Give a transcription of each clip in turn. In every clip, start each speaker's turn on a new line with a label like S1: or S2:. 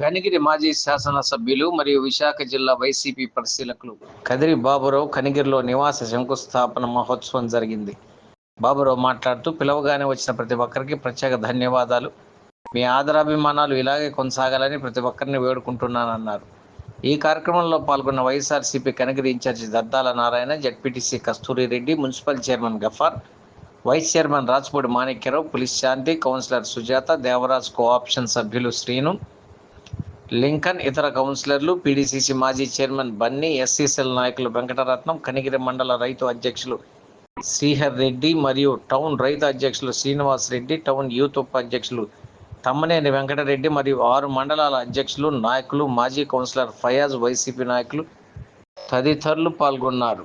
S1: కనిగిరి మాజీ శాసనసభ్యులు మరియు విశాఖ జిల్లా వైసీపీ పరిశీలకులు కదిరి బాబురావు కనిగిరిలో నివాస శంకుస్థాపన మహోత్సవం జరిగింది. బాబురావు మాట్లాడుతూ పిలవగానే వచ్చిన ప్రతి ఒక్కరికి ప్రత్యేక ధన్యవాదాలు. మీ ఆదరాభిమానాలు ఇలాగే కొనసాగాలని ప్రతి ఒక్కరిని వేడుకుంటున్నానన్నారు. ఈ కార్యక్రమంలో పాల్గొన్న YSRCP Kanigiri incharge Daddala Narayana ZPTC Kasturi Reddy municipal chairman Gaffar vice chairman Rajpudi Manikyarao పులిస్ శాంతి కౌన్సిలర్ సుజాత దేవరాజ్ కోఆప్షన్ సభ్యులు శ్రీను లింకన్ ఇతర కౌన్సిలర్లు పీడీసీసీ మాజీ చైర్మన్ బన్నీ ఎస్సీసీఎల్ నాయకులు వెంకటరత్నం కనిగిరి మండల రైతు అధ్యక్షులు శ్రీహర్ రెడ్డి మరియు టౌన్ రైతు అధ్యక్షులు శ్రీనివాస్ రెడ్డి టౌన్ యూత్ ఉపాధ్యక్షులు తమ్మనేని వెంకటరెడ్డి మరియు ఆరు మండలాల అధ్యక్షులు నాయకులు మాజీ కౌన్సిలర్ ఫయాజ్ వైసీపీ నాయకులు తదితరులు పాల్గొన్నారు.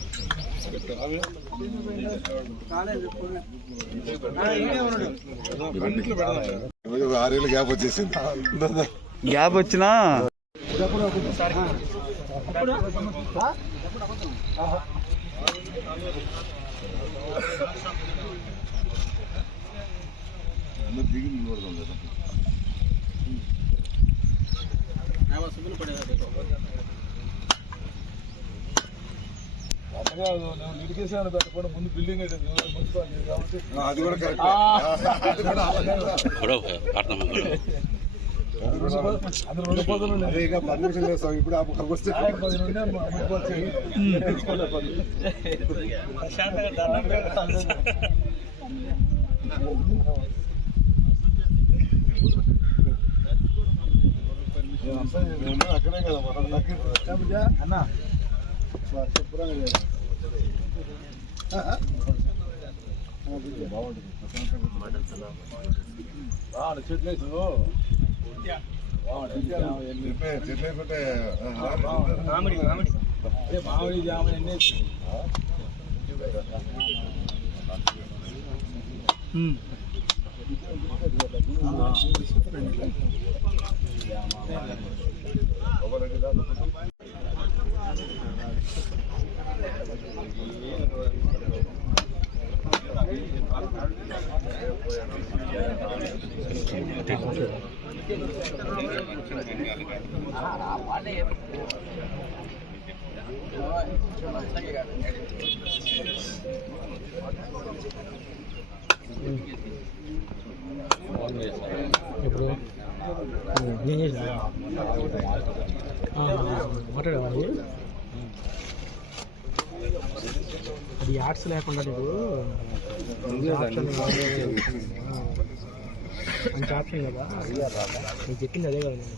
S2: ఆరేళ్ళు గ్యాప్ వచ్చేసింది.
S3: గ్యాప్ వచ్చినా?
S2: దిగి నిలబడదాం కదా. అది కూడా కరెక్ట్ అది కూడా ఇప్పుడు అక్కడే కదా మనం దగ్గర అన్న శుభ్రంగా చేయాలి. చెప్పే, చెట్లేకుంటే, ఆ,
S4: ఇప్పుడు నేను చేసిన మాట్లాడేవాడి అది ఆర్ట్స్ లేకుండా నీకు మంచి ఆప్షన్ కదా. నీకు చెప్పింది అదే కదా నేను.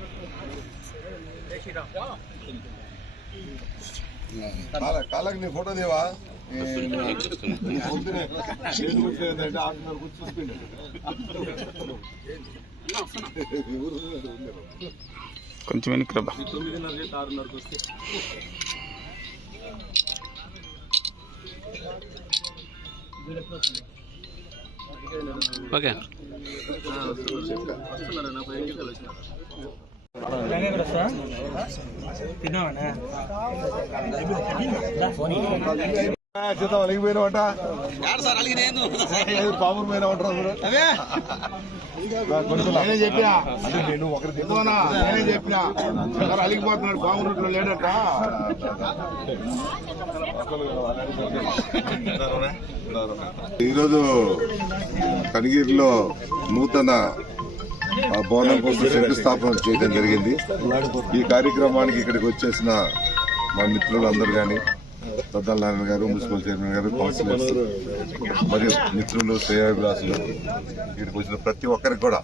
S2: కాల- కాళ్ళకి నీ ఫోటో దేవా ఏ, పొద్దునే చేతులు వచ్చేదంటే ఆరున్నర కూర్చొని చూసుకుండే. ఎవరు ఉన్నారు?
S3: కొంచెం వెనక్కి రబ్బా ఓకే
S4: తిన్నావా
S2: చేత అలిగిపోయినావట పాములు
S5: నేనే చెప్పినా
S2: అంటే నేను ఒకరి
S5: ఇదిగోనా, నేనే చెప్పినా ఎవరు అలిగిపోతున్నాడు బాగున్నట్లు లేడట
S2: ఈరోజు కనిగిరిలో నూతన భవనం కోసం శంకుస్థాపన చేయడం జరిగింది. ఈ కార్యక్రమానికి ఇక్కడికి వచ్చేసిన మా మిత్రులందరూ కానీ పెద్దల నారాయణ గారు మున్సిపల్ చైర్మన్ గారు కౌన్సిలర్స్ మరియు మిత్రులు శ్రేయాభిలాసులు ఇక్కడికి వచ్చిన ప్రతి ఒక్కరికి కూడా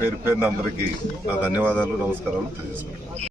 S2: పేరు పేరున అందరికీ నా ధన్యవాదాలు నమస్కారాలు తెలియజేసుకుంటాను